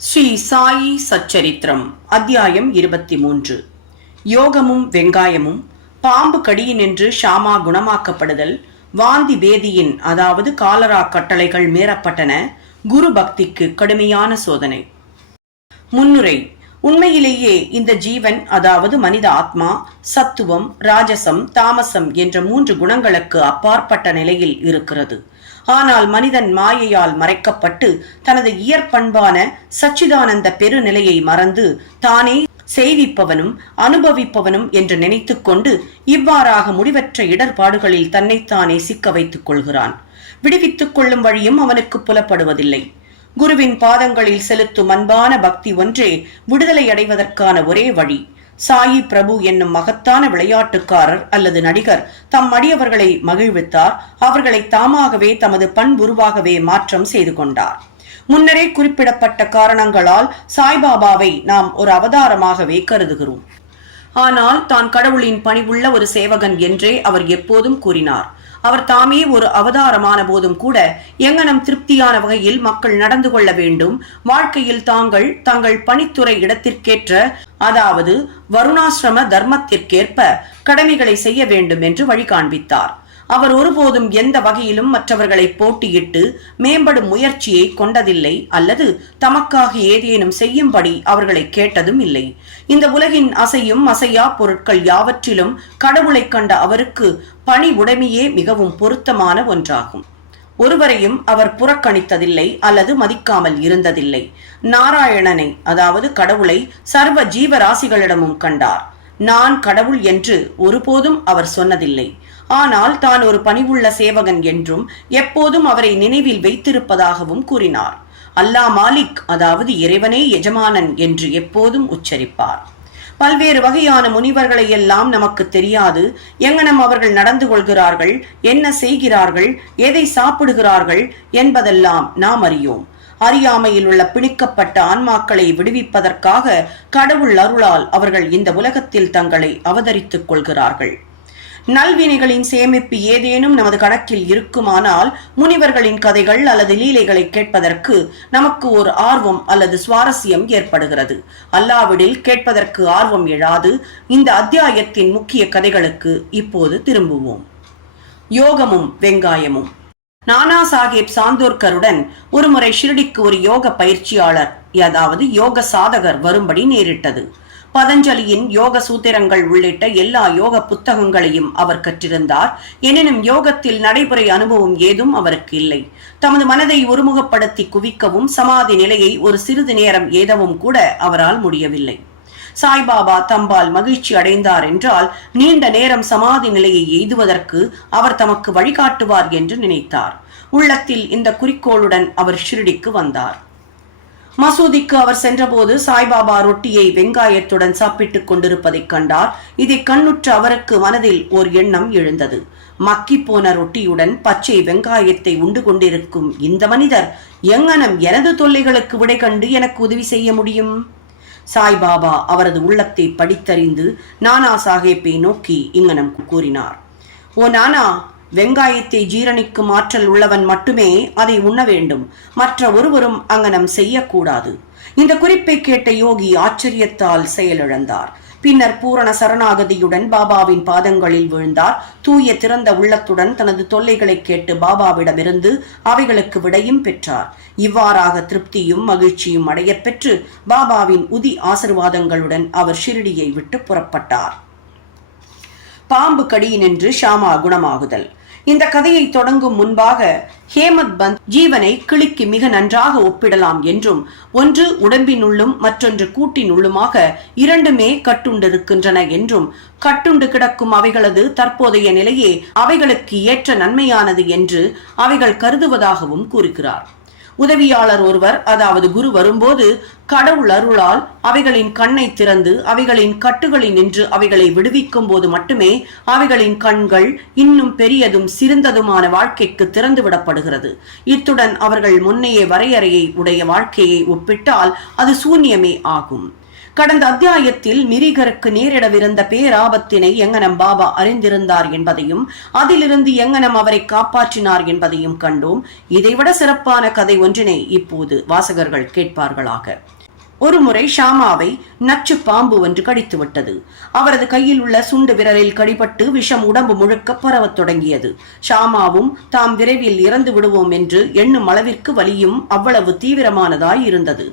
ஸ்ரீ சாயி சச்சரித்திரம் அத்தியாயம் இருபத்தி மூன்று யோகமும் வெங்காயமும் பாம்பு கடியினின்று ஷாமா குணமாக்கப்படுதல் வாந்தி பேதியின் அதாவது காலரா கட்டளைகள் மீறப்பட்டன குரு பக்திக்கு கடுமையான சோதனை. முன்னுரை உண்மையிலேயே இந்த ஜீவன் அதாவது மனித ஆத்மா சத்துவம் ராஜசம் தாமசம் என்ற மூன்று குணங்களுக்கு அப்பாற்பட்ட நிலையில் இருக்கிறது. ஆனால் மனிதன் மாயையால் மறைக்கப்பட்டு தனது இயற்பண்பான சச்சிதானந்த பெருநிலையை மறந்து தானே செய்விப்பவனும் அனுபவிப்பவனும் என்று நினைத்துக்கொண்டு இவ்வாறாக முடிவற்ற இடர்பாடுகளில் தன்னைத்தானே சிக்க வைத்துக் கொள்கிறான். விடுவித்துக் கொள்ளும் வழியும் அவனுக்கு புலப்படுவதில்லை. குருவின் பாதங்களில் செலுத்தும் அன்பான பக்தி ஒன்றே விடுதலை அடைவதற்கான ஒரே வழி. சாயி பிரபு என்னும் மகத்தான விளையாட்டுக்காரர் அல்லது நடிகர் தம் அடியவர்களை மகிழ்வித்தார். அவர்களை தாமாகவே தமது பண்புருவாகவே மாற்றம் செய்து கொண்டார். முன்னரே குறிப்பிடப்பட்ட காரணங்களால் சாய்பாபாவை நாம் ஒரு அவதாரமாகவே கருதுகிறோம். ஆனால் தான் கடவுளின் பணிவுள்ள ஒரு சேவகன் என்றே அவர் எப்போதும் கூறினார். அவர் தாமே ஒரு அவதாரமான போதும் கூட எங்கனம் திருப்தியான வகையில் மக்கள் நடந்து கொள்ள வேண்டும். வாழ்க்கையில் தாங்கள் தங்கள் பணித்துறை இடத்திற்கேற்ற அதாவது வருணாசிரம தர்மத்திற்கேற்ப கடமைகளை செய்ய வேண்டும் என்று வழி காண்பித்தார் அவர் ஒருபோதும் எந்த வகையிலும் மற்றவர்களை போட்டியிட்டு மேம்படும் முயற்சியை கொண்டதில்லை அல்லது தமக்காக ஏதேனும் செய்யும்படி அவர்களை கேட்டதும் இல்லை. இந்த உலகின் அசையும் அசையா பொருட்கள் யாவற்றிலும் கடவுளை கண்ட அவருக்கு பணி உடைமையே மிகவும் பொருத்தமான ஒன்றாகும். ஒருவரையும் அவர் புறக்கணித்ததில்லை அல்லது மதிக்காமல் இருந்ததில்லை. நாராயணனை அதாவது கடவுளை சர்வ ஜீவராசிகளிடமும் கண்டார். நான் கடவுள் என்று ஒருபோதும் அவர் சொன்னதில்லை. ஆனால் தான் ஒரு பணிவுள்ள சேவகன் என்றும் எப்போதும் அவரை நினைவில் வைத்திருப்பதாகவும் கூறினார். அல்லாஹ் மாலிக் அதாவது இறைவனே எஜமானன் என்று எப்போதும் உச்சரிப்பார். பல்வேறு வகையான முனிவர்களை எல்லாம் நமக்கு தெரியாது. எங்கனம் அவர்கள் நடந்து கொள்கிறார்கள் என்ன செய்கிறார்கள் எதை சாப்பிடுகிறார்கள் என்பதெல்லாம் நாம் அறியோம். அறியாமையில் உள்ள பிணிக்கப்பட்ட ஆன்மாக்களை விடுவிப்பதற்காக கடவுள் அருளால் அவர்கள் இந்த உலகத்தில் தங்களை அவதரித்துக் கொள்கிறார்கள். நல்வினைகளின் சேமிப்பு ஏதேனும் நமது கணக்கில் இருக்குமானால் முனிவர்களின் கதைகள் அல்லது லீலைகளை கேட்பதற்கு நமக்கு ஒரு ஆர்வம் அல்லது சுவாரஸ்யம் ஏற்படுகிறது. அல்லாவிடில் கேட்பதற்கு ஆர்வம் எழாது. இந்த அத்தியாயத்தின் முக்கிய கதைகளுக்கு இப்போது திரும்புவோம். யோகமும் வெங்காயமும். நானா சாஹேப் சாந்தோர்கருடன் ஒருமுறை ஷிரடிக்கு ஒரு யோக பயிற்சியாளர் அதாவது யோக சாதகர் வரும்படி நேரிட்டது. பதஞ்சலியின் யோக சூத்திரங்கள் உள்ளிட்ட எல்லா யோக புத்தகங்களையும் அவர் கற்றிருந்தார். எனினும் யோகத்தில் நடைமுறை அனுபவம் ஏதும் அவருக்கு இல்லை. தமது மனதை ஒருமுகப்படுத்தி குவிக்கவும் சமாதி நிலையை ஒரு சிறிது நேரம் ஏதவும் கூட அவரால் முடியவில்லை. சாய்பாபா தம்பால் மகிழ்ச்சி அடைந்தார் என்றால் நீண்ட நேரம் சமாதி நிலையை எய்துவதற்கு அவர் தமக்கு வழிகாட்டுவார் என்று நினைத்தார். உள்ளத்தில் இந்த குறிக்கோளுடன் அவர் ஷிரடிக்கு வந்தார். மசூதிக்கு அவர் சென்றபோது சாய்பாபா ரொட்டியை வெங்காயத்துடன் சாப்பிட்டுக் கொண்டிருப்பதைக் கண்டார். இதை கண்ணுற்ற அவருக்கு மனதில் ஓர் எண்ணம் எழுந்தது. மக்கி போன ரொட்டியுடன் பச்சை வெங்காயத்தை உண்டு கொண்டிருக்கும் இந்த மனிதர் எங்கனம் எனது தொல்லைகளுக்கு விடை கண்டு எனக்கு உதவி செய்ய முடியும்? சாய்பாபா அவரது உள்ளத்தை படித்தறிந்து நானா சாஹேப்பை நோக்கி இங்கனம் கூறினார். ஓ நானா வெங்காயத்தை ஜீரணிக்கும் ஆற்றல் உள்ளவன் மட்டுமே அதை உண்ண வேண்டும். மற்ற ஒருவரும் அங்கனம் செய்யக்கூடாது. இந்த குறிப்பை கேட்ட யோகி ஆச்சரியத்தால் செயலிழந்தார். பின்னர் பூரண சரணாகதியுடன் பாபாவின் பாதங்களில் விழுந்தார். தூய திறந்த உள்ளத்துடன் தனது தொல்லைகளை கேட்டு பாபாவிடமிருந்து அவைகளுக்கு விடையும் பெற்றார். இவ்வாறாக திருப்தியும் மகிழ்ச்சியும் அடையப் பெற்று பாபாவின் உதி ஆசிர்வாதங்களுடன் அவர் ஷிரடியை விட்டு புறப்பட்டார். பாம்பு கடியினின்று ஷாமா குணமாகுதல். இந்த கதையை தொடங்கும் முன்பாக ஹேமத் பந்த் ஜீவனை கிளிக்கு மிக நன்றாக ஒப்பிடலாம் என்றும் ஒன்று உடம்பினுள்ளும் மற்றொன்று கூட்டினுள்ளுமாக இரண்டுமே கட்டுண்டிருக்கின்றன என்றும் கட்டுண்டு கிடக்கும் அவைகளது தற்போதைய நிலையே அவைகளுக்கு ஏற்ற நன்மையானது என்று அவைகள் கருதுவதாகவும் கூறுகிறார். உதவியாளர் ஒருவர் அதாவது குரு வரும்போது கடவுள் அருளால் அவைகளின் கண்ணை திறந்து அவைகளின் கட்டுகளில் நின்று அவைகளை விடுவிக்கும் போது மட்டுமே அவைகளின் கண்கள் இன்னும் பெரியதும் சிறந்ததுமான வாழ்க்கைக்கு திறந்து விடப்படுகிறது. இத்துடன் அவர்கள் முன்னைய வரையறையை உடைய வாழ்க்கையை ஒப்பிட்டால் அது சூன்யமே ஆகும். கடந்த அத்தியாயத்தில் மிரிகருக்கு நேரிடவிருந்த பேராபத்தினை எங்கனம் பாபா அறிந்திருந்தார் என்பதையும் அதிலிருந்து எங்கனம் அவரை காப்பாற்றினார் என்பதையும் கண்டோம். இதைவிட சிறப்பான கதை ஒன்றினை இப்போது வாசகர்கள் கேட்பார்களாக. ஒருமுறை ஷாமாவை நச்சு பாம்பு ஒன்று கடித்துவிட்டது. அவரது கையில் உள்ள சுண்டு விரலில் கடிபட்டு விஷம் உடம்பு முழுக்க பரவத் தொடங்கியது. ஷாமாவும் தாம் விரைவில் இறந்து விடுவோம் என்று எண்ணும் அளவிற்கு வலியும் அவ்வளவு தீவிரமானதாய் இருந்தது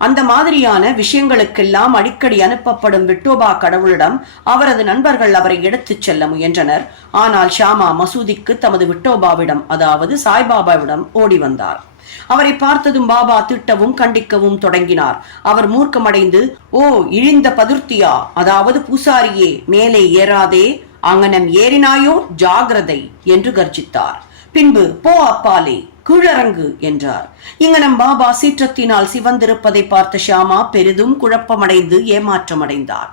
அந்த மாதிரியான விஷயங்களுக்கெல்லாம் அடிக்கடி அனுப்பப்படும் விட்டோபா கடவுளிடம் அவரது நண்பர்கள் அவரை எடுத்துச் செல்ல முயன்றனர். ஆனால் ஷாமா மசூதிக்கு தமது விட்டோபாவிடம் அதாவது சாய்பாபாவிடம் ஓடி வந்தார். அவரை பார்த்ததும் பாபா திட்டவும் கண்டிக்கவும் தொடங்கினார். அவர் மூர்க்கமடைந்து ஓ இழிந்த பதுர்த்தியா? அதாவது பூசாரியே மேலே ஏறாதே அங்கனம் ஏறினாயோ? ஜாகிரதை! என்று கர்ஜித்தார். பின்பு போ அப்பாலே! கீழறங்கு என்றார். இங்கனம் பாபா சீற்றத்தினால் சிவந்திருப்பதை பார்த்த ஷியாமா பெரிதும் குழப்பமடைந்து ஏமாற்றமடைந்தார்.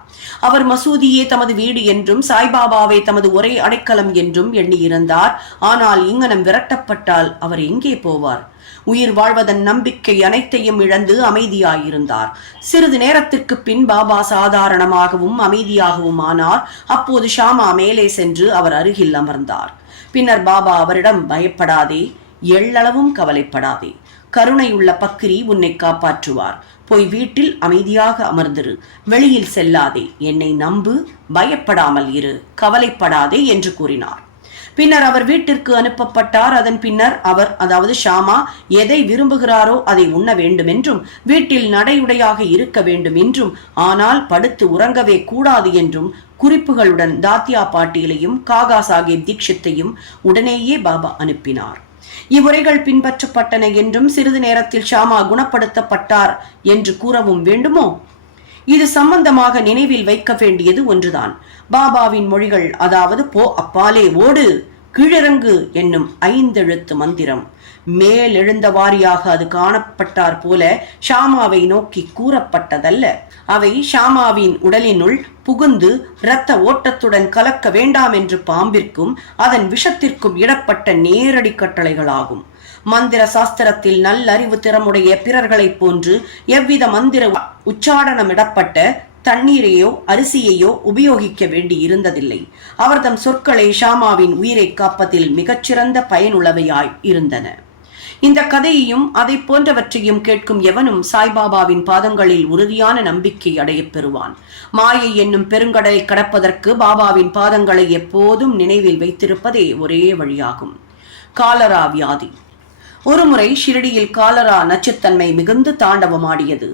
அவர் மசூதியே தமது வீடு என்றும் சாய்பாபாவை தமது ஒரே அடைக்கலம் என்றும் எண்ணியிருந்தார். ஆனால் இங்கனம் விரட்டப்பட்டால் அவர் எங்கே போவார்? உயிர் வாழ்வதன் நம்பிக்கை அனைத்தையும் இழந்து அமைதியாயிருந்தார். சிறிது நேரத்திற்கு பின் பாபா சாதாரணமாகவும் அமைதியாகவும் ஆனார் அப்போது ஷாமா மேலே சென்று அவர் அருகில் அமர்ந்தார். பின்னர் பாபா அவரிடம் பயப்படாதே எள்ளளவும் கவலைப்படாதே. கருணையுள்ள பக்கிரி உன்னை காப்பாற்றுவார். போய் வீட்டில் அமைதியாக அமர்ந்திரு. வெளியில் செல்லாதே. என்னை நம்பு. பயப்படாமல் இரு. கவலைப்படாதே என்று கூறினார். பின்னர் அவர் வீட்டிற்கு அனுப்பப்பட்டார். அதன் பின்னர் அவர் அதாவது ஷாமா எதை விரும்புகிறாரோ அதை உண்ண வேண்டும் என்றும் வீட்டில் நடையுடையாக இருக்க வேண்டும் என்றும் ஆனால் படுத்து உறங்கவே கூடாது என்றும் குறிப்புகளுடன் தாத்தியா பாட்டீலையும் காகா சாஹேப் தீட்சித்தையும் உடனேயே பாபா அனுப்பினார். இவ்வுரைகள் பின்பற்றப்பட்டன என்றும் சிறிது நேரத்தில் ஷாமா குணப்படுத்தப்பட்டார் என்று கூறவும் வேண்டுமோ? இது சம்பந்தமாக நினைவில் வைக்க வேண்டியது ஒன்றுதான். பாபாவின் மொழிகள் அதாவது போ அப்பாலே ஓடு கீழிறங்கு என்னும் ஐந்தெழுத்து மந்திரம். மேலெழுந்த வாரியாக அது காணப்பட்டார் போல ஷாமாவை நோக்கி கூறப்பட்டதல்ல. அவை ஷாமாவின் உடலினுள் புகுந்து இரத்த ஓட்டத்துடன் கலக்க வேண்டாம் என்று பாம்பிற்கும் அதன் விஷத்திற்கும் இடப்பட்ட நேரடி கட்டளைகளாகும். மந்திர சாஸ்திரத்தில் நல்லறிவு திறமுடைய பிறர்களைப் போன்று எவ்வித மந்திர உச்சாடனமிடப்பட்ட தண்ணீரையோ அரிசியையோ உபயோகிக்க வேண்டி இருந்ததில்லை அவர்தம் சொற்களை ஷாமாவின் உயிரை காப்பதில் மிகச்சிறந்த பயனுள்ளவையாய் இருந்தன. இந்த கதையையும் அதை போன்றவற்றையும் கேட்கும் எவனும் சாய்பாபாவின் பாதங்களில் உறுதியான நம்பிக்கை அடையப் பெறுவான். மாயை என்னும் பெருங்கடலை கடப்பதற்கு பாபாவின் பாதங்களை எப்போதும் நினைவில் வைத்திருப்பதே ஒரே வழியாகும். காலரா வியாதி. ஒருமுறை ஷிரடியில் காலரா நச்சுத்தன்மை மிகுந்து தாண்டவமாடியது.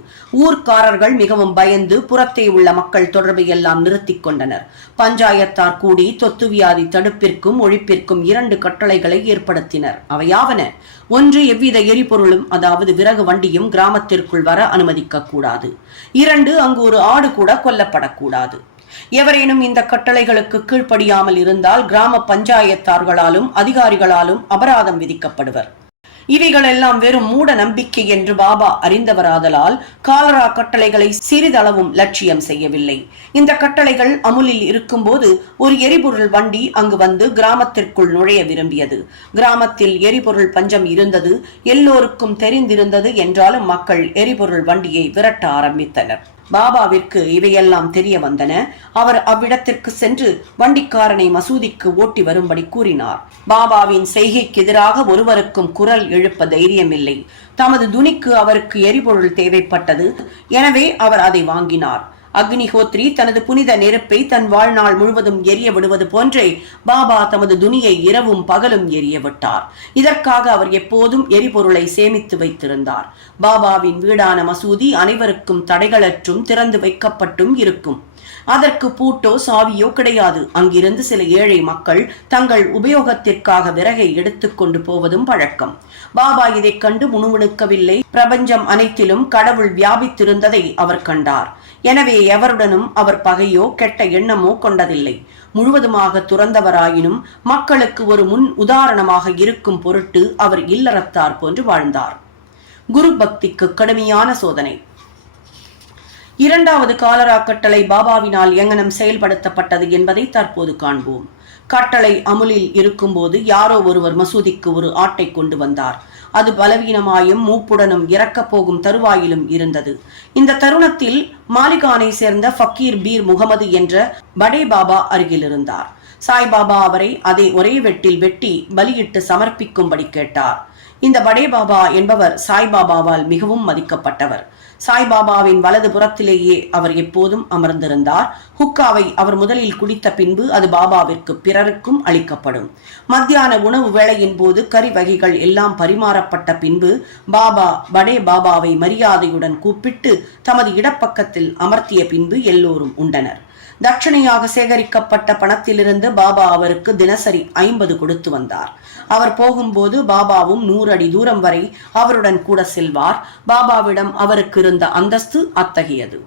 ஊர்க்காரர்கள் மிகவும் பயந்து புறத்தே உள்ள மக்கள் தொடர்பை எல்லாம் நிறுத்திக் கொண்டனர். பஞ்சாயத்தார் கூடி தொத்து வியாதி தடுப்பிற்கும் ஒழிப்பிற்கும் இரண்டு கட்டளைகளை ஏற்படுத்தினர். அவையாவன ஒன்று எவ்வித எரிபொருளும் அதாவது விறகு வண்டியும் கிராமத்திற்குள் வர அனுமதிக்க கூடாது. இரண்டு அங்கு ஒரு ஆடு கூட கொல்லப்படக்கூடாது. எவரேனும் இந்த கட்டளைகளுக்கு கீழ்ப்படியாமல் இருந்தால் கிராம பஞ்சாயத்தார்களாலும் அதிகாரிகளாலும் அபராதம் விதிக்கப்படுவர். இவைகளெல்லாம் வெறும் மூட நம்பிக்கை என்று பாபா அறிந்தவராதலால் காலரா கட்டளைகளை சிறிதளவும் லட்சியம் செய்யவில்லை. இந்த கட்டளைகள் அமுலில் இருக்கும்போது ஒரு எரிபொருள் வண்டி அங்கு வந்து கிராமத்திற்குள் நுழைய விரும்பியது. கிராமத்தில் எரிபொருள் பஞ்சம் இருந்தது எல்லோருக்கும் தெரிந்திருந்தது என்றாலும் மக்கள் எரிபொருள் வண்டியை விரட்ட ஆரம்பித்தனர். பாபாவிற்கு இவையெல்லாம் தெரிய வந்தன. அவர் அவ்விடத்திற்கு சென்று வண்டிக்காரனை மசூதிக்கு ஓட்டி வரும்படி கூறினார். பாபாவின் செய்கைக்கு எதிராக ஒருவருக்கும் குரல் எழுப்ப தைரியமில்லை. தமது துணிக்கு அவருக்கு எரிபொருள் தேவைப்பட்டது. எனவே அவர் அதை வாங்கினார். அக்னிஹோத்ரி தனது புனித நெருப்பை தன் வாழ்நாள் முழுவதும் எரிய விடுவது போன்றே பாபா தமது துணியை இரவும் பகலும் எரிய விட்டார் இதற்காக அவர் எப்போதும் எரிபொருளை சேமித்து வைத்திருந்தார். பாபாவின் வீடான மசூதி அனைவருக்கும் தடைகளற்றும் திறந்து வைக்கப்பட்டும் இருக்கும். அதற்கு பூட்டோ சாவியோ கிடையாது. அங்கிருந்து சில ஏழை மக்கள் தங்கள் உபயோகத்திற்காக விறகை எடுத்துக்கொண்டு போவதும் பழக்கம். பாபா இதைக் கண்டு முணுமுணுக்கவில்லை. பிரபஞ்சம் அனைத்திலும் கடவுள் வியாபித்திருந்ததை அவர் கண்டார். எனவே எவருடனும் அவர் பகையோ கெட்ட எண்ணமோ கொண்டதில்லை. முழுவதுமாக துறந்தவராயினும் மக்களுக்கு ஒரு முன் உதாரணமாக இருக்கும் பொருட்டு அவர் இல்லறத்தார் போன்று வாழ்ந்தார். குரு பக்திக்கு கடுமையான சோதனை. இரண்டாவது காலரா கட்டளை பாபாவினால் எங்கனம் செயல்படுத்தப்பட்டது என்பதை தற்போது காண்போம். கட்டளை அமுலில் இருக்கும்போது யாரோ ஒருவர் மசூதிக்கு ஒரு ஆட்டை கொண்டு வந்தார். அது பலவீனமாயும் மூப்புடனும் இறக்கப் போகும் தருவாயிலும் இருந்தது. இந்த தருணத்தில் மாலிகானை சேர்ந்த ஃபக்கீர் பீர் முகமது என்ற படே பாபா அருகில் இருந்தார். சாய்பாபா அவரை அதை ஒரே வெட்டில் வெட்டி பலியிட்டு சமர்ப்பிக்கும்படி கேட்டார். இந்த படே பாபா என்பவர் சாய்பாபாவால் மிகவும் மதிக்கப்பட்டவர். சாய்பாபாவின் வலது புறத்திலேயே அவர் எப்போதும் அமர்ந்திருந்தார். ஹுக்காவை அவர் முதலில் குடித்த பின்பு அது பாபாவிற்கு பிறருக்கும் அளிக்கப்படும். மத்தியான உணவு வேளையின் போது கறி வகைகள் எல்லாம் பரிமாறப்பட்ட பின்பு பாபா படே பாபாவை மரியாதையுடன் கூப்பிட்டு தமது இடப்பக்கத்தில் அமர்த்திய பின்பு எல்லோரும் உண்டனர். தட்சணையாக சேகரிக்கப்பட்ட பணத்திலிருந்து பாபா அவருக்கு தினசரி ஐம்பது கொடுத்து வந்தார். அவர் போகும்போது பாபாவும் நூறு அடி தூரம் வரை அவருடன் கூட செல்வார். பாபாவிடம் அவருக்கு இருந்த அந்தஸ்து அத்தகையது.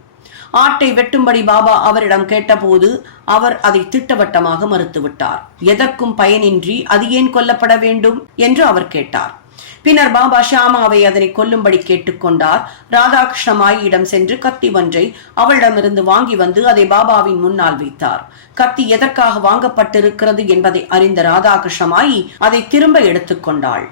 ஆட்டை வெட்டும்படி பாபா அவரிடம் கேட்டபோது அவர் அதை திட்டவட்டமாக மறுத்துவிட்டார். எதற்கும் பயனின்றி அது ஏன் கொல்லப்பட வேண்டும் என்று அவர் கேட்டார். பின்னர் பாபா ஷியாமாவை அதனை கொல்லும்படி கேட்டுக்கொண்டார். ராதாகிருஷ்ணமாயிடம் சென்று கத்தி ஒன்றை அவளிடமிருந்து வாங்கி வந்து அதை பாபாவின் முன்னால் வைத்தார். கத்தி எதற்காக வாங்கப்பட்டிருக்கிறது என்பதை அறிந்த ராதாகிருஷ்ணமாயி அதை திரும்ப எடுத்துக்கொண்டாள்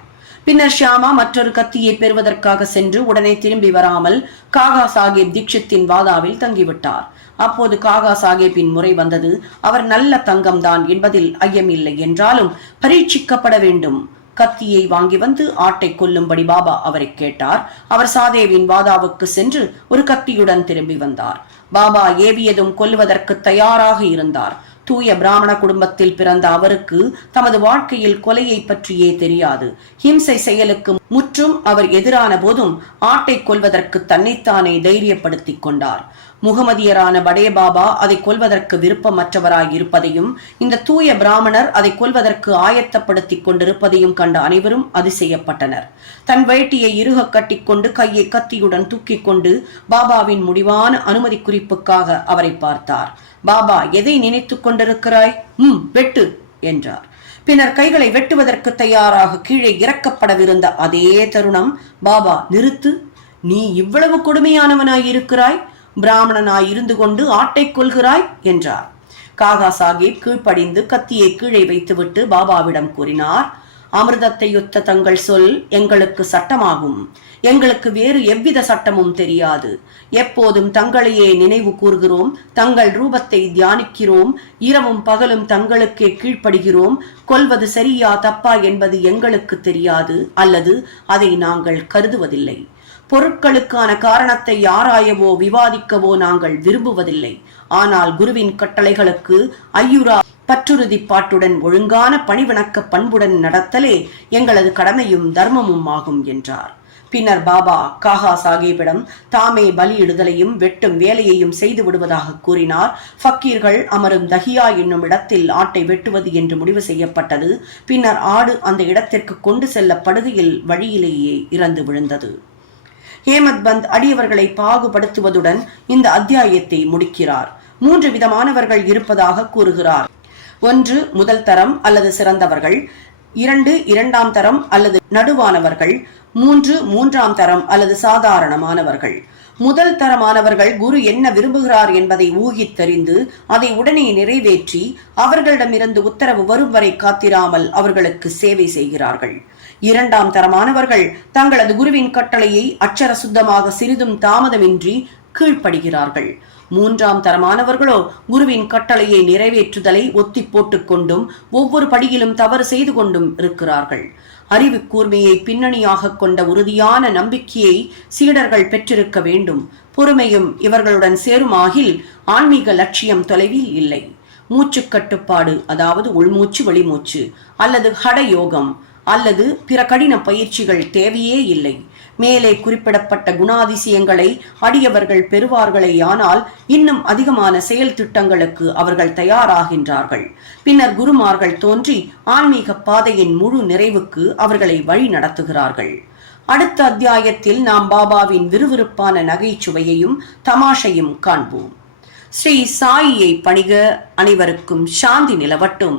பின்னர் ஷியாமா மற்றொரு கத்தியை பெறுவதற்காக சென்று உடனே திரும்பி வராமல் காகா சாஹேப் தீட்சித்தின் வாதாவில் தங்கிவிட்டார். அப்போது காகா சாஹேப்பின் முறை வந்தது அவர் நல்ல தங்கம்தான் என்பதில் ஐயமில்லை என்றாலும் பரீட்சிக்கப்பட வேண்டும். கத்தியை வாங்கி வந்து ஆட்டை கொல்லும்படி பாபா அவரை கேட்டார். அவர் சாதேவின் வாதாவுக்கு சென்று ஒரு கத்தியுடன் திரும்பி வந்தார். பாபா ஏவியதும் கொல்லுவதற்கு தயாராக இருந்தார். தூய பிராமண குடும்பத்தில் பிறந்த அவருக்கு தமது வாழ்க்கையில் கொலையை பற்றியே தெரியாது. ஹிம்சை செயலுக்கு முற்றும் அவர் எதிரான போதும் ஆட்டை கொல்வதற்கு தன்னைத்தானே தைரியப்படுத்திக் கொண்டார். முகமதியரான படே பாபா அதை கொல்வதற்கு விருப்பமற்றவராய் இருப்பதையும் இந்த தூய பிராமணர் அதை கொல்வதற்கு ஆயத்தப்படுத்திக் கொண்டிருப்பதையும் கண்ட அனைவரும் அதிசயப்பட்டனர். தன் வேட்டியை இறுக கட்டிக்கொண்டு கையை கத்தியுடன் தூக்கிக் கொண்டு பாபாவின் முடிவான அனுமதி குறிப்புக்காக அவரை பார்த்தார். பாபா எதை நினைத்துக் கொண்டிருக்கிறாய்? ம் வெட்டு என்றார். பின்னர் கைகளை வெட்டுவதற்கு தயாராக கீழே இறக்கப்படவிருந்த அதே தருணம் பாபா நிறுத்து. நீ இவ்வளவு கொடுமையானவனாய் இருக்கிறாய் பிராமணனாய் இருந்து கொண்டு ஆட்டை கொள்கிறாய் என்றார். காகா சாஹிப் கீழ்ப்படிந்து கத்தியை கீழே வைத்துவிட்டு பாபாவிடம் கூறினார் அமிர்தத்தை யுத்த தங்கள் சொல் எங்களுக்கு சட்டமாகும். எங்களுக்கு வேறு எவ்வித சட்டமும் தெரியாது. எப்போதும் தங்களையே நினைவு கூறுகிறோம் தங்கள் ரூபத்தை தியானிக்கிறோம் இரவும் பகலும் தங்களுக்கே கீழ்ப்படுகிறோம். கொல்வது சரியா தப்பா என்பது எங்களுக்கு தெரியாது அல்லது அதை நாங்கள் கருதுவதில்லை. பொருட்களுக்கான காரணத்தை ஆராயவோ விவாதிக்கவோ நாங்கள் விரும்புவதில்லை. ஆனால் குருவின் கட்டளைகளுக்கு ஐயுரா பற்றுறுதிப்பாட்டுடன் ஒழுங்கான பணிவிணக்க பண்புடன் நடத்தலே எங்களது கடமையும் தர்மமும் ஆகும் என்றார். பின்னர் பாபா காகா சாஹிப்பிடம் தாமே பலியிடுதலையும் வெட்டும் வேலையையும் செய்து விடுவதாக கூறினார். ஃபக்கீர்கள் அமரும் தஹியா என்னும் இடத்தில் ஆட்டை வெட்டுவது என்று முடிவு செய்யப்பட்டது. பின்னர் ஆடு அந்த இடத்திற்கு கொண்டு செல்லப்படுகையில் வழியிலேயே இறந்து விழுந்தது. ஹேமத் பந்த் அடியவர்களை பாகுபடுத்துவதுடன் இந்த அத்தியாயத்தை முடிக்கிறார். மூன்று விதமானவர்கள் இருப்பதாக கூறுகிறார். ஒன்று முதல் தரம் அல்லது சிறந்தவர்கள். இரண்டு இரண்டாம் தரம் அல்லது நடுவானவர்கள். மூன்று மூன்றாம் தரம் அல்லது சாதாரணமானவர்கள். முதல் தரமானவர்கள் குரு என்ன விரும்புகிறார் என்பதை ஊகித்தறிந்து அதை உடனே நிறைவேற்றி அவர்களிடமிருந்து உத்தரவு வரும் வரை காத்திராமல் அவர்களுக்கு சேவை செய்கிறார்கள். இரண்டாம் தரமானவர்கள் தங்களது குருவின் கட்டளையை அச்சர சுத்தமாக சிறிதும் தாமதமின்றி கீழ்ப்படுகிறார்கள். மூன்றாம் தரமானவர்களோ குருவின் கட்டளையை நிறைவேற்றுதலை ஒத்தி போட்டுக்கொண்டும் ஒவ்வொரு படியிலும் தவறு செய்து கொண்டும் இருக்கிறார்கள். அறிவு கூர்மையை பின்னணியாக கொண்ட உறுதியான நம்பிக்கையை சீடர்கள் பெற்றிருக்க வேண்டும். பொறுமையும் இவர்களுடன் சேருமாகில் ஆன்மீக லட்சியம் தொலைவில் இல்லை. மூச்சு கட்டுப்பாடு அதாவது உள்மூச்சு வெளிமூச்சு அல்லது ஹட யோகம் அல்லது பிற கடின பயிற்சிகள் தேவையே இல்லை. மேலே குறிப்பிடப்பட்ட குணாதிசயங்களை அடியவர்கள் பெறுவார்களேயானால் இன்னும் அதிகமான செயல் திட்டங்களுக்கு அவர்கள் தயாராகின்றார்கள். பின்னர் குருமார்கள் தோன்றி ஆன்மீக பாதையின் முழு நிறைவுக்கு அவர்களை வழி நடத்துகிறார்கள். அடுத்த அத்தியாயத்தில் நாம் பாபாவின் விறுவிறுப்பான நகைச்சுவையையும் தமாஷையும் காண்போம். ஸ்ரீ சாயியை பணிக அனைவருக்கும் சாந்தி நிலவட்டும்.